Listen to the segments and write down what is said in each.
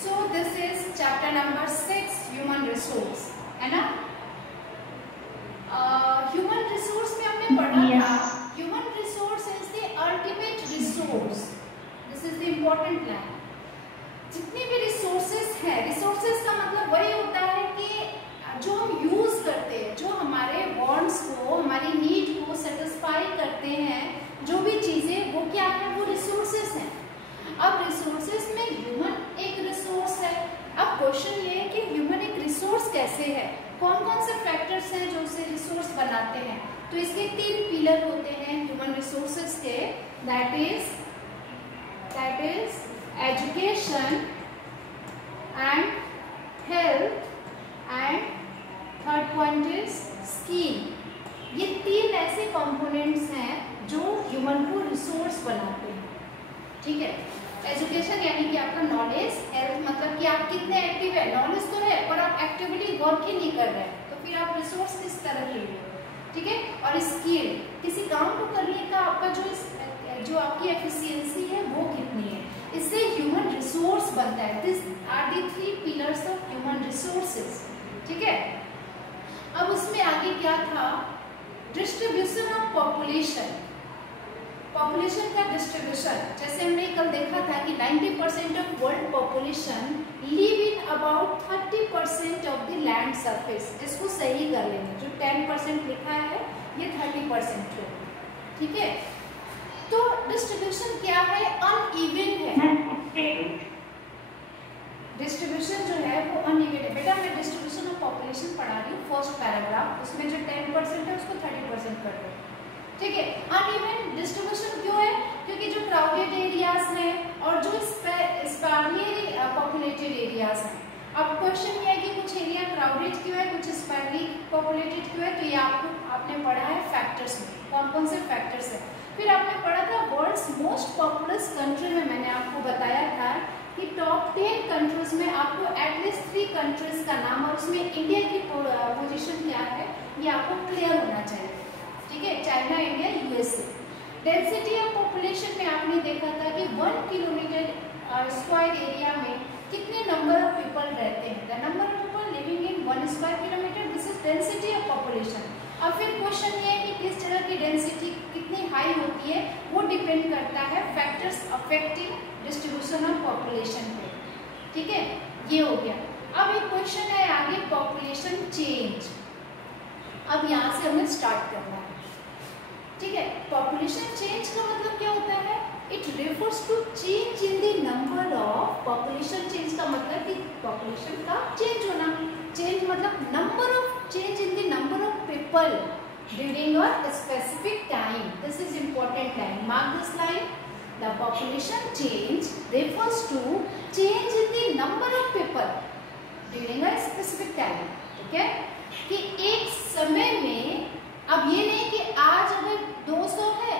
So this is chapter number 6, human resource, है ना? Human resource में हमने पढ़ा था, human resource is the ultimate resource. This is the important line. जितनी भी resources हैं, resources का मतलब वही होता है कि जो हम यूज करते हैं, जो हमारे wants को, हमारी need को satisfy करते हैं, जो भी चीजें, वो क्या है? वो resources हैं. अब resources में human एक resource है. अब क्वेश्चन ये है कि ह्यूमन एक रिसोर्स कैसे है, कौन कौन से फैक्टर्स हैं जो उसे रिसोर्स बनाते हैं. तो इसके 3 पिलर होते हैं ह्यूमन रिसोर्सेज के, that is education and health and third point is skill. ये 3 ऐसे कंपोनेंट्स हैं जो ह्यूमन को रिसोर्स बनाते हैं. ठीक है. एजुकेशन यानी कि आपका नॉलेज, हेल्थ मतलब कि आप कितने एक्टिव है, नॉलेज तो है पर आप एक्टिवली वर्क ही नहीं कर रहे हैं, तो फिर आप रिसोर्स किस तरह ले रहे हो. ठीक है. और स्किल, किसी काम को करने का आपका जो आपकी एफिशिएंसी है वो कितनी है, इससे ह्यूमन रिसोर्स बनता है. This are the 3 pillars of human resources. ठीक है. अब उसमें आगे क्या था, डिस्ट्रीब्यूशन ऑफ पॉपुलेशन. पॉपुलेशन का डिस्ट्रीब्यूशन, जैसे हमने कल देखा था कि 90% of world population live in about 30% of the land surface. इसको सही कर लेंगे, जो 10% लिखा है ये 30% है. ठीक है. तो डिस्ट्रीब्यूशन क्या है, अनइवन है. डिस्ट्रीब्यूशन जो है वो अनइवन है. बेटा मैं डिस्ट्रीब्यूशन ऑफ पॉपुलेशन पढ़ा रही हूँ, फर्स्ट पैराग्राफ, उसमें जो 10% है उसको 30% कर दो. ठीक है. अनइवन डिस्ट्रीब्यूशन क्यों है, क्योंकि जो क्राउडेड एरियाज हैं और जो स्पैर्ली पॉपुलेटेड एरियाज हैं. अब क्वेश्चन ये है कि कुछ एरिया क्राउडेड क्यों है, कुछ स्पैर्ली पॉपुलेटेड क्यों है. तो ये आपने पढ़ा है फैक्टर्स में, कौन कौन से फैक्टर्स है. फिर आपने पढ़ा था वर्ल्ड्स मोस्ट पॉपुलस कंट्री में, मैंने आपको बताया था कि टॉप 10 कंट्रीज में आपको एटलीस्ट 3 कंट्रीज का नाम और उसमें इंडिया की पोजीशन क्या है ये आपको क्लियर होना चाहिए. ठीक है. China, India, USA. Density of population में आपने देखा था कि 1 किलोमीटर स्क्वायर एरिया में कितने नंबर ऑफ पीपल रहते हैं. The number of people living in 1 square kilometre, this is density of population. अब फिर क्वेश्चन ये है कि किस जगह की डेंसिटी कितनी हाई होती है, वो डिपेंड करता है factors affecting distribution of population पे. ठीक है. ये हो गया. अब एक क्वेश्चन है आगे, पॉपुलेशन चेंज. अब यहाँ से हमें स्टार्ट करना है. ठीक है. पॉपुलेशन चेंज का मतलब क्या होता है, it refers to change in the number of. Population change का मतलब कि पॉपुलेशन का चेंज होना. चेंज मतलब number of, change in the number of people during a specific time. This is important line, mark this line. The population change refers to change in the number of people during a specific time. ठीक है. कि एक समय में, अब ये नहीं कि आज अगर 200 है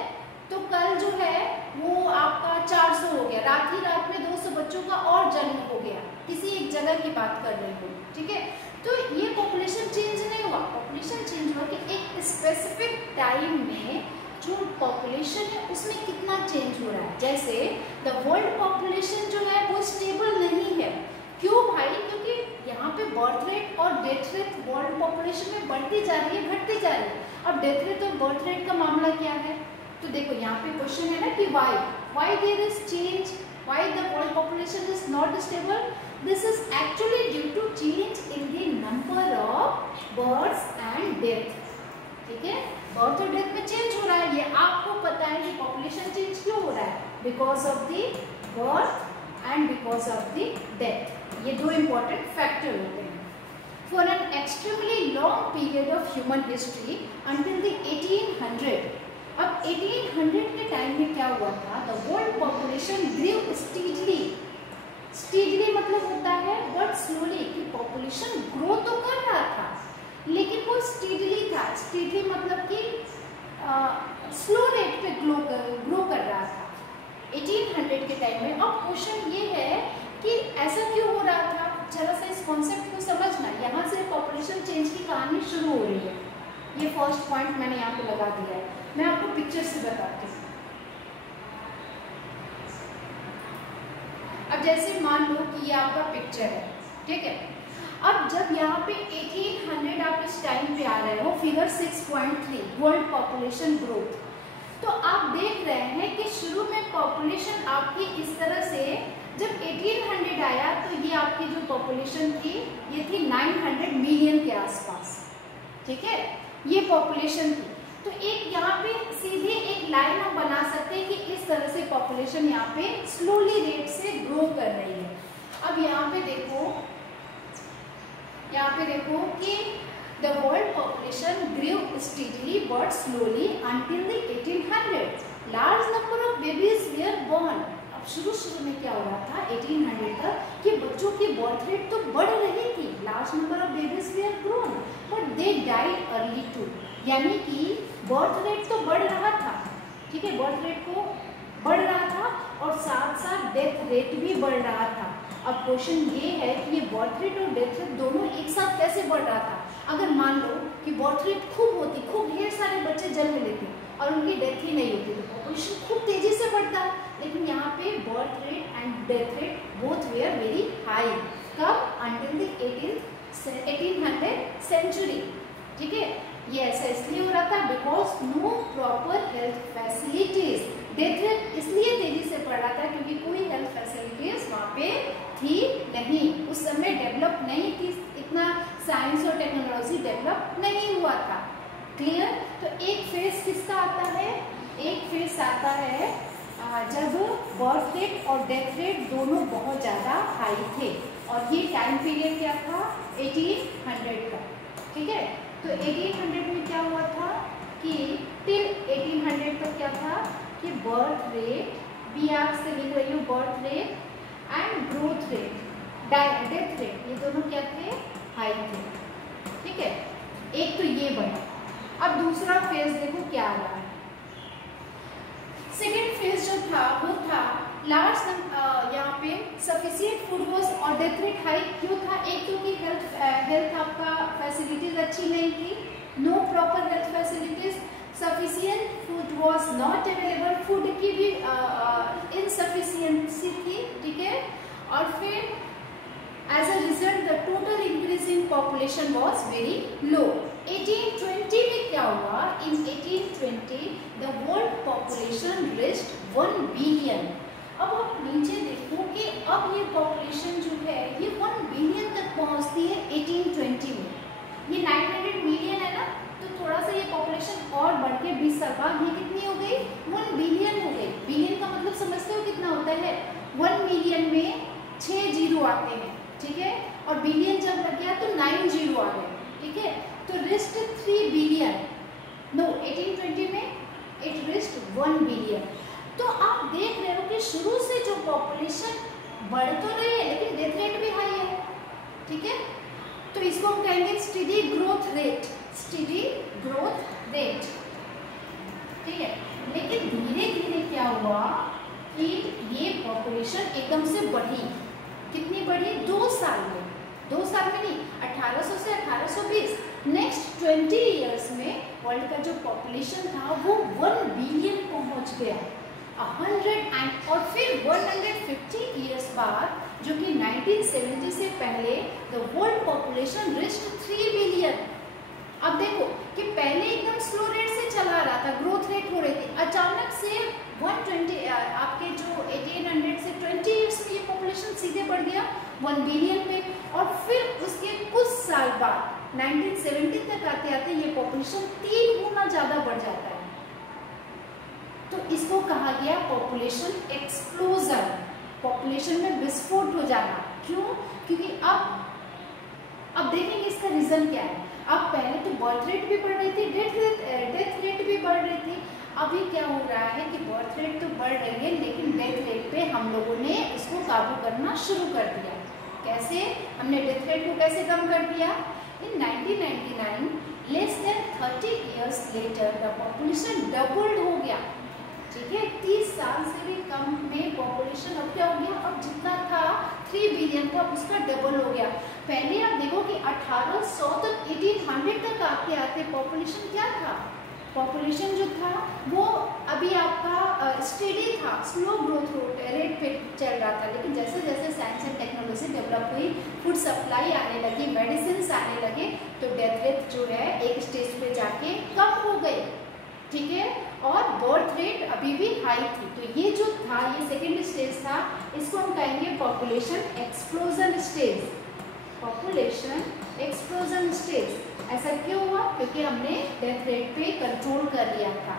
तो कल जो है वो आपका 400 हो गया, रात में 200 बच्चों का और जन्म हो गया, किसी एक जगह की बात कर रहे हो. ठीक है. तो ये पॉपुलेशन चेंज नहीं हुआ. पॉपुलेशन चेंज हुआ कि एक स्पेसिफिक टाइम में जो पॉपुलेशन है उसमें कितना चेंज हो रहा है. जैसे द वर्ल्ड पॉपुलेशन जो है वो स्टेबल नहीं है. क्यों भाई, क्योंकि यहाँ पे बर्थ रेट और डेथ रेट वर्ल्ड पॉपुलेशन में बढ़ती जा रही है, घटती जा रही है. अब डेथ रेट और बर्थ रेट का मामला क्या है, तो देखो यहाँ पे क्वेश्चन है ना कि why there is change, why the world population is not stable. This is actually due to change in the number of births and death. ठीक है. बर्थ और डेथ में चेंज हो रहा है, ये आपको पता है कि पॉपुलेशन चेंज क्यों हो रहा है, because of the birth and because of the death. ये 2 इंपॉर्टेंट फैक्टर होते हैं. For an extremely long period of human history until the 1800. अब 1800 के टाइम में क्या हुआ था, the world population grew steadily. Steadily मतलब होता है बट स्लोली, कि पॉपुलेशन ग्रो तो कर रहा था लेकिन वो स्टीडली था. स्टीडली मतलब कि स्लो रेट पे ग्रो कर रहा था 1800 के टाइम में. अब क्वेश्चन ये है कि ऐसा क्यों हो रहा था, जरा सा इस कॉन्सेप्ट को समझना. यहाँ से पॉपुलेशन चेंज की कहानी शुरू हो रही है. ये फर्स्ट पॉइंट मैंने यहाँ पे लगा दिया है, मैं आपको पिक्चर से बताती हूँ. अब जैसे मान लो कि ये आपका पिक्चर है, ठीक है। अब जब यहाँ पे 1800 आप इस टाइम पे आ रहे हो, फिगर 6.3 वर्ल्ड पॉपुलेशन ग्रोथ, तो आप देख रहे हैं कि शुरू में पॉपुलेशन आपकी इस तरह से, जब 1800 आया तो ये आपकी जो पॉपुलेशन थी ये थी 900 मिलियन के आसपास, ठीक है, ये पॉपुलेशन थी। तो एक यहाँ पे सीधे एक लाइन हम बना सकते हैं कि इस तरह से पॉपुलेशन यहाँ पे स्लोली रेट से ग्रो कर रही है। अब यहाँ पे देखो कि the world population grew steadily but slowly until the 1800. Large number of babies were born. अब शुरू में क्या हो रहा था 1800 तक कि बच्चों की बर्थ रेट तो बढ़ रही थी, large number of babies were grown but they died early too. यानी कि बर्थ रेट तो बढ़ रहा था, ठीक है, बर्थ रेट को बढ़ रहा था और साथ साथ डेथ रेट भी बढ़ रहा था। अब क्वेश्चन ये है कि ये बर्थ रेट और डेथ रेट दोनों एक साथ कैसे बढ़ रहा था। अगर मान लो कि बर्थ रेट खूब होती, खूब ढेर सारे बच्चे जन्म लेते और उनकी डेथ ही नहीं होती, तो पॉपुलेशन खूब तेजी से बढ़ता। लेकिन यहाँ पे birth rate and death rate both were very high, कम अंटिल द 1800 सेंचुरी, ठीक है। ये ऐसा इसलिए हो रहा था because no proper health facilities. Death rate इसलिए तेजी से बढ़ रहा था क्योंकि कोई हेल्थ फैसिलिटीज वहाँ पे थी नहीं, उस समय डेवलप नहीं थी, इतना साइंस और टेक्नोलॉजी डेवलप नहीं हुआ था। क्लियर। तो एक फेज किसका आता है, एक फेज आता है जब बर्थ रेट और डेथ रेट दोनों बहुत ज़्यादा हाई थे, और ये टाइम पीरियड क्या था 1800 का, ठीक है। तो 1800 में क्या हुआ था कि टिल 1800 तक क्या था कि बर्थ रेट, बी आर से लिख रही हूँ, birth rate and growth rate, death rate, ये दोनों क्या थे, हाई थे, ठीक है। एक तो ये बना। अब दूसरा फेज देखो क्या आ रहा है। सेकेंड फेज जो था वो था लार्ज, यहाँ पे सफिशिएंट फूड वॉज और डेथ रेट हाई क्यों था। एक तो कि हेल्थ आपका फैसिलिटीज अच्छी नहीं थी, no proper health facilities, sufficient food was not available, food की भी इनसफिशियंसी थी, ठीक है। और फिर as a result the total increase in population was very low. 1820 में क्या हुआ, in 1820 the world population reached 1 billion. अब आप नीचे देखो कि अब ये पॉपुलेशन जो है ये 1 बिलियन तक पहुंचती है 1820 में। ये 900 मिलियन है ना, तो थोड़ा सा ये पॉपुलेशन और बढ़ के 20 साल बाद ये कितनी हो गई, 1 बिलियन हो गई। बिलियन का मतलब समझते हो कितना होता है, 1 मिलियन में 6 जीरो आते हैं, ठीक है, और बिलियन जब लग गया तो 9 जीरो आ गए, ठीक है। तो रिस्ट 3 बिलियन, नो 1820 में इट रिस्ट 1 बिलियन। तो आप देख रहे हो कि शुरू से जो पॉपुलेशन बढ़ तो रही है लेकिन डेथ रेट भी हाई है, ठीक है। तो इसको हम कहेंगे steady growth rate, steady growth rate, ठीक है। लेकिन धीरे धीरे क्या हुआ कि ये पॉपुलेशन एकदम से बढ़ी, कितनी बढ़ी, 2 साल में, 2 साल में नहीं, 1800 से 1820, नेक्स्ट 20 इयर्स में वर्ल्ड का जो पॉपुलेशन था वो 1 बिलियन पहुंच गया, 100 एंड और फिर 150 इयर्स बाद जो कि 1970 से पहले the world population reached 3 billion. अब देखो कि पहले एकदम स्लो रेट से चला रहा था, ग्रोथ रेट हो रही थी, अचानक से 120 आपके जो 1800 से 20 इयर्स में ये पॉपुलेशन सीधे बढ़ गया 1 बिलियन पे, और फिर उसके कुछ साल बाद 1970 तक आते आते ये पॉपुलेशन 3 गुना ज़्यादा बढ़ जाता है। तो इसको कहा गया पॉपुलेशन एक्सप्लोजन, पॉपुलेशन में विस्फोट हो जाना। क्यों? क्योंकि अब देखेंगे इसका रीजन क्या है। अब पहले तो बर्थ रेट भी बढ़ रही थी, डेथ रेट भी बढ़ रही थी। अभी क्या हो रहा है कि बर्थ रेट तो बढ़ रही है लेकिन डेथ रेट पे हम लोगों ने इसको काबू करना शुरू कर दिया। कैसे? हमने डेथ रेट को कैसे कम कर दिया? इन 1999 less than 30 years later the population doubled हो गया, ठीक है। 30 साल से भी कम में पॉपुलेशन अब क्या हो गया, अब जितना था 3 बिलियन था उसका डबल हो गया। पहले आप देखो कि 1800 तक 1800 तक आते आते पॉपुलेशन क्या था, पॉपुलेशन जो था वो अभी आपका स्टेडी था, स्लो ग्रोथ रेट पे चल रहा था, लेकिन जैसे जैसे साइंस एंड टेक्नोलॉजी डेवलप हुई, फूड सप्लाई आने लगी, मेडिसिन आने लगे, तो डेथ रेट जो है एक स्टेज पे जाके कम हो गई, ठीक है, और बर्थ रेट अभी भी हाई थी। तो ये जो था, ये सेकेंड स्टेज था, इसको हम कहेंगे population explosion stage. Population explosion stage. ऐसा क्यों हुआ? क्योंकि हमने डेथ रेट पे कंट्रोल कर लिया था।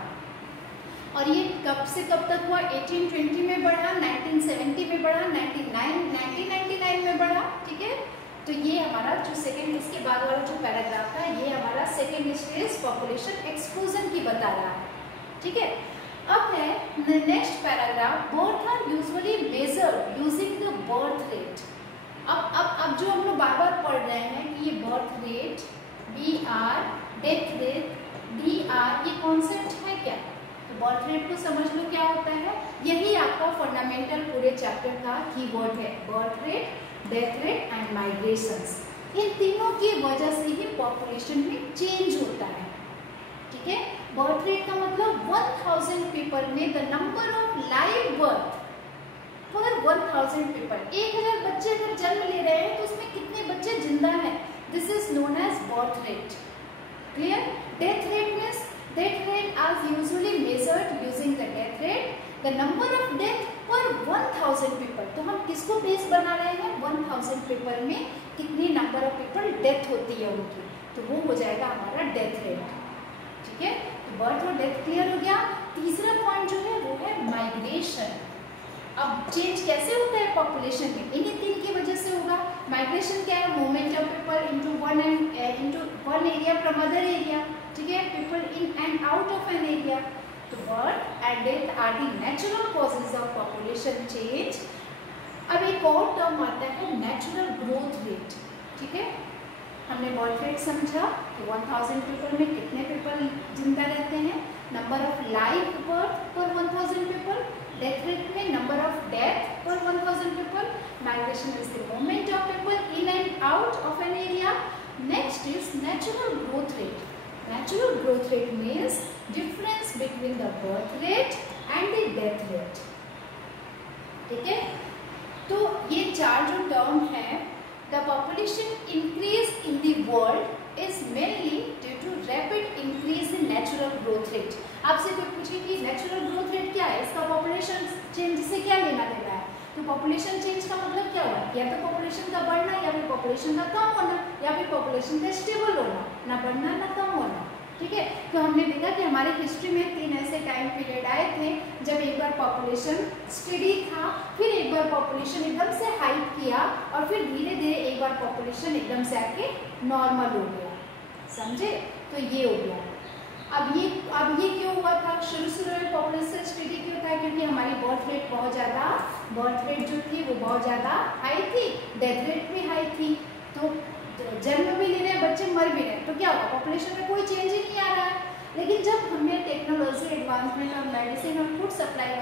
और ये कब से कब तक हुआ? 1820 में बढ़ा, 1970 में बढ़ा, 1999 में बढ़ा, ठीक है। तो ये हमारा जो सेकेंड, इसके बाद वाला जो पैराग्राफ था, ये हमारा सेकेंड स्टेज पॉपुलेशन एक्सप्लोजन की बता रहा है, ठीक है। अब है next paragraph, birth are usually measured using the birth rate. अब जो हम लोग बार बार पढ़ रहे हैं कि ये birth rate, BR, death rate, DR, ये कॉन्सेप्ट है क्या? तो बर्थ रेट को समझ लो क्या होता है, यही आपका फंडामेंटल पूरे चैप्टर का कीवर्ड है। Birth rate, death rate and migrations, इन तीनों की वजह से ही पॉपुलेशन में चेंज होता है, ठीक है। बर्थ रेट का मतलब 1000 पीपल में the number of live birth पर 1000 पीपल, 1000 बच्चे अगर जन्म ले रहे हैं तो उसमें कितने बच्चे जिंदा हैं, this is known as birth rate, clear. Death rate means death rate are usually measured using the death rate, the number of death per 1000 people. तो हम किसको बेस बना रहे हैं? 1000 पीपल में कितनी नंबर ऑफ पीपल डेथ होती है उनकी, तो वो हो जाएगा हमारा डेथ रेट, ठीक है। तो बर्थ और डेथ क्लियर हो गया। तीसरा पॉइंट जो है वो है माइग्रेशन। अब चेंज कैसे होता है पॉपुलेशन में? इन्हीं तीन की वजह से होगा। माइग्रेशन क्या है? Movement of people into one area from other area, ठीक है, people in and out of an area. तो birth and death are the natural causes of population change. अब एक और टर्म आता है नेचुरल ग्रोथ रेट, ठीक है। हमने बर्थ रेट समझा कि 1000 पीपल में कितने पीपल जिंदा रहते हैं, नंबर ऑफ लाइव बर्थ पर 1000 पीपल, डेथ रेट में number of death per 1000 people, migration is the movement of people in and out of an area. Next is natural growth rate. Natural growth rate means difference between the birth rate and the death rate, ठीक है। तो ये चार जो term है, the population increase in the world is mainly due to rapid increase in natural growth rate। आपसे कोई पूछे कि नेचुरल ग्रोथ रेट क्या है, इसका पॉपुलेशन चेंज से क्या लेना देना है? तो पॉपुलेशन चेंज का मतलब क्या हुआ? या तो पॉपुलेशन का बढ़ना, या फिर पॉपुलेशन का कम होना, या फिर पॉपुलेशन का स्टेबल होना, ना बढ़ना ना कम होना, ठीक है। तो हमने देखा कि हमारी हिस्ट्री में 3 ऐसे टाइम पीरियड आए थे जब एक बार पॉपुलेशन स्टेडी था, फिर एक बार पॉपुलेशन एकदम से हाइक किया, और फिर धीरे धीरे एक बार पॉपुलेशन एकदम से आके नॉर्मल हो गया, समझे। तो ये हो गया। अब ये क्यों हुआ था? शुरू में पॉपुलेशन स्टेडी क्यों था? क्योंकि हमारी बर्थ रेट जो थी वो बहुत ज़्यादा हाई थी, डेथ रेट भी हाई थी, तो जन्म भी ले रहे हैं बच्चे, मर भी रहे हैं, तो क्या होगा? पॉपुलेशन में कोई चेंज ही नहीं आ रहा है। लेकिन जब हमने टेक्नोलॉजी एडवांसमेंट और मेडिसिन और फूड सप्लाई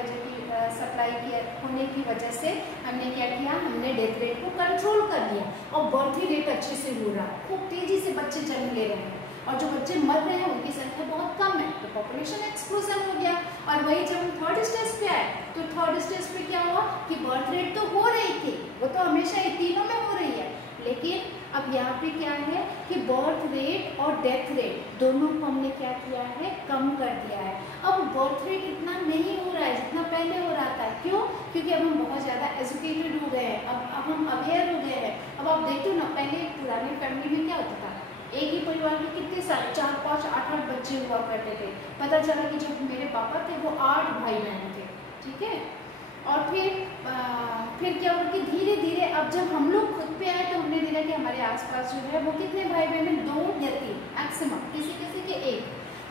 होने की वजह से हमने क्या किया? हमने डेथ रेट को कंट्रोल कर लिया, और बर्थ रेट अच्छे से हो रहा है, खूब तेजी से बच्चे जन्म ले रहे हैं, और जो बच्चे मर रहे हैं उनकी संख्या बहुत कम है, तो पॉपुलेशन एक्सप्लोजन हो गया। और वही जब हम थर्ड स्टेज पे आए, तो थर्ड स्टेज पे क्या हुआ कि बर्थ रेट तो हो रही थी, वो तो हमेशा ये तीनों में हो रही है, लेकिन अब यहाँ पे क्या है कि बर्थ रेट और डेथ रेट दोनों को हमने क्या किया है? कम कर दिया है। अब बर्थ रेट इतना नहीं हो रहा है जितना पहले हो रहा था। क्यों? क्योंकि अब हम बहुत ज़्यादा एजुकेटेड हो गए हैं, अब हम अवेयर हो गए हैं। अब आप देखो ना, पहले पुरानी फैमिली में क्या होता था? एक ही परिवार में कितने सारे 4, 5, 8 बच्चे हुआ करते थे। पता चला कि जब मेरे पापा थे वो 8 भाई बहन थे, ठीक है। और फिर क्या हुआ कि धीरे धीरे अब जब हम लोग खुद पे आए तो हमने देखा कि हमारे आसपास जो है वो कितने भाई बहन हैं? 2 या 3 मैक्सिमम, किसी के 1।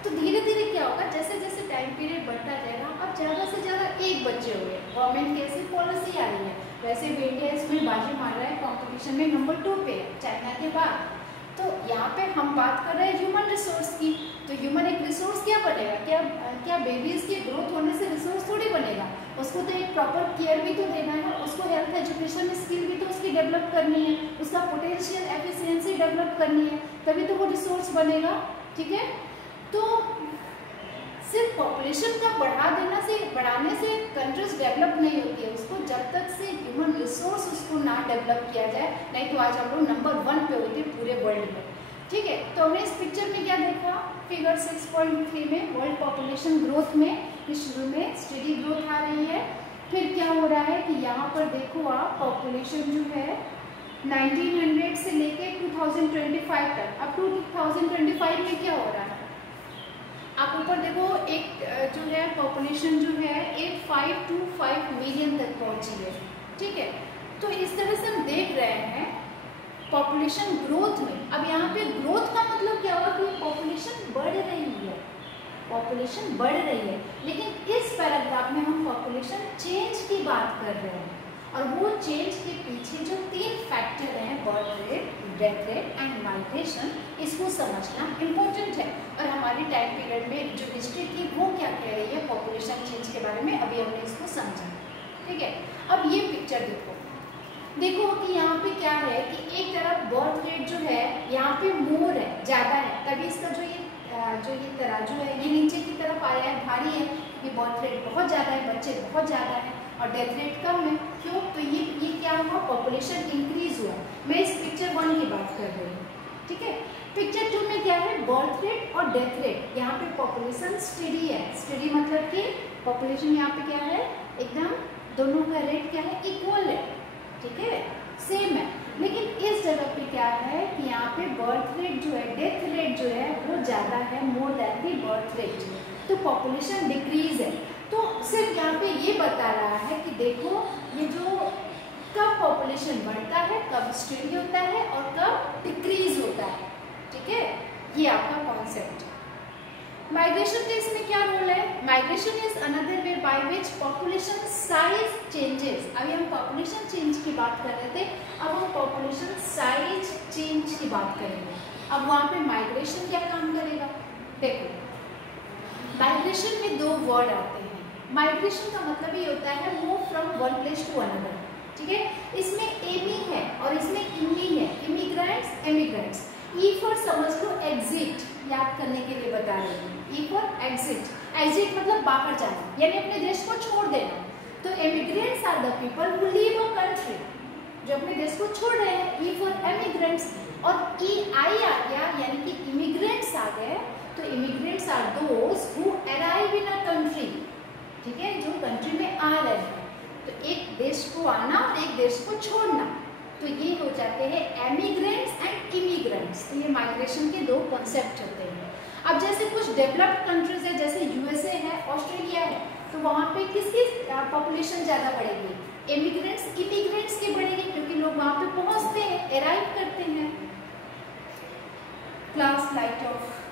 तो धीरे धीरे क्या होगा? जैसे जैसे टाइम पीरियड बढ़ता जाएगा, अब ज़्यादा से ज़्यादा 1 बच्चे हो गए। गवर्नमेंट की ऐसी पॉलिसी आ रही है। वैसे भी इंडिया इसमें बाजी मार रहा है, कॉम्पिटिशन में नंबर 2 पे है चाइना के बाद। तो यहाँ पे हम बात कर रहे हैं ह्यूमन रिसोर्स की। तो ह्यूमन एक रिसोर्स क्या बनेगा? क्या बेबीज के ग्रोथ होने से रिसोर्स थोड़ी बनेगा? उसको तो एक प्रॉपर केयर भी तो देना है, उसको हेल्थ एजुकेशन स्किल भी तो उसकी डेवलप करनी है, उसका पोटेंशियल एफिशिएंसी डेवलप करनी है, तभी तो वो रिसोर्स बनेगा, ठीक है। तो सिर्फ पॉपुलेशन का बढ़ाने से कंट्रीज डेवलप नहीं होती है, उसको जब तक से ह्यूमन रिसोर्स उसको ना डेवलप किया जाए, नहीं तो आज हम लोग नंबर 1 पे होते पूरे वर्ल्ड में। ठीक है, तो हमने इस पिक्चर में क्या देखा, फिगर 6.3 में वर्ल्ड पॉपुलेशन ग्रोथ में शुरू में स्टडी ग्रोथ आ रही है। फिर क्या हो रहा है कि यहाँ पर देखो आप, पॉपुलेशन जो है 1900 से लेके 2025 तक, अब 2025 में क्या हो रहा है, आप ऊपर देखो, एक जो है पॉपुलेशन जो है 8525 मिलियन तक पहुंची है। ठीक है, तो इस तरह से हम देख रहे हैं पॉपुलेशन ग्रोथ में। अब यहाँ पे ग्रोथ का मतलब क्या हुआ कि पॉपुलेशन बढ़ रही है, पॉपुलेशन बढ़ रही है, लेकिन इस पैराग्राफ में हम पॉपुलेशन चेंज की बात कर रहे हैं, और वो चेंज के पीछे जो 3 फैक्टर हैं, birth rate, death rate and migration, इसको समझना इम्पोर्टेंट है। और हमारी टाइम पीरियड में जो हिस्ट्री थी वो क्या कह रही है पॉपुलेशन चेंज के बारे में, अभी हमने इसको समझा। ठीक है, अब ये पिक्चर देखो कि यहाँ पे क्या है कि एक तरफ बर्थ रेट जो है यहाँ पे मोर है, ज़्यादा है, तभी इसका जो ये तराजू है ये नीचे की तरफ आया है, भारी है, क्योंकि बर्थ रेट बहुत ज़्यादा है, बच्चे बहुत ज़्यादा है, और डेथ रेट कम है। क्यों? तो ये क्या हुआ, पॉपुलेशन इंक्रीज हुआ। मैं इस पिक्चर 1 की बात कर रही हूँ। ठीक है, पिक्चर 2 में क्या है, बर्थ रेट और डेथ रेट, यहाँ पे पॉपुलेशन स्टेडी है। स्टेडी मतलब कि पॉपुलेशन यहाँ पे क्या है, एकदम दोनों का रेट क्या है, इक्वल है। ठीक है, सेम है, लेकिन इस जगह पे क्या है कि यहाँ पे बर्थ रेट जो है, डेथ रेट जो है वो ज़्यादा है, मोर देन दी बर्थ रेट, तो पॉपुलेशन डिक्रीज है। तो सिर्फ यहाँ पे ये बता रहा है कि देखो ये जो कब पॉपुलेशन बढ़ता है, कब स्टेडी होता है और कब डिक्रीज होता है। ठीक है, ये आपका कॉन्सेप्ट। माइग्रेशन का इसमें क्या रोल है, migration is another way by which population size changes. अभी हम पॉपुलेशन चेंज की बात कर रहे थे, अब हम पॉपुलेशन साइज चेंज की बात करेंगे। अब वहाँ पे माइग्रेशन क्या काम करेगा, देखो माइग्रेशन में 2 वर्ड आते हैं। माइग्रेशन का मतलब ये होता है move from one place to another. ठीक है, इसमें एमी है और इसमें इमी है, इमिग्रेंट्स, एमिग्रेंट्स। ई फॉर समझ लो एग्जिट, याद करने के लिए बता रही हूँ, ई फॉर एग्जिट। एग्जिट मतलब बाहर जाना, यानी अपने देश को छोड़ देना। तो emigrants are the people who leave a country, जो अपने देश को छोड़ रहे हैं। ई फॉर एमिग्रेंट्स, और ई आई आ गया यानी कि इमिग्रेंट्स आ गए, तो immigrants are those who arrive in a country. ठीक है, जो कंट्री में आ रहे हैं, तो एक देश को आना और एक देश को छोड़ना, तो ये हो जाते हैं एमिग्रेंट्स एंड इमिग्रेंट्स। तो ये माइग्रेशन के 2 कॉन्सेप्ट होते हैं। अब जैसे कुछ डेवलप्ड कंट्रीज है, जैसे यूएसए है, ऑस्ट्रेलिया है, तो वहाँ पे किसकी पॉपुलेशन ज़्यादा बढ़ेगी, इमिग्रेंट्स, इमिग्रेंट्स की बढ़ेगी, क्योंकि लोग वहाँ पे पहुँचते हैं, अराइव करते हैं। Class light of